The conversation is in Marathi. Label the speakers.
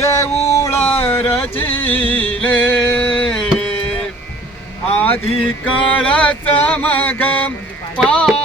Speaker 1: देऊळ रचिले आधी कळच मग पा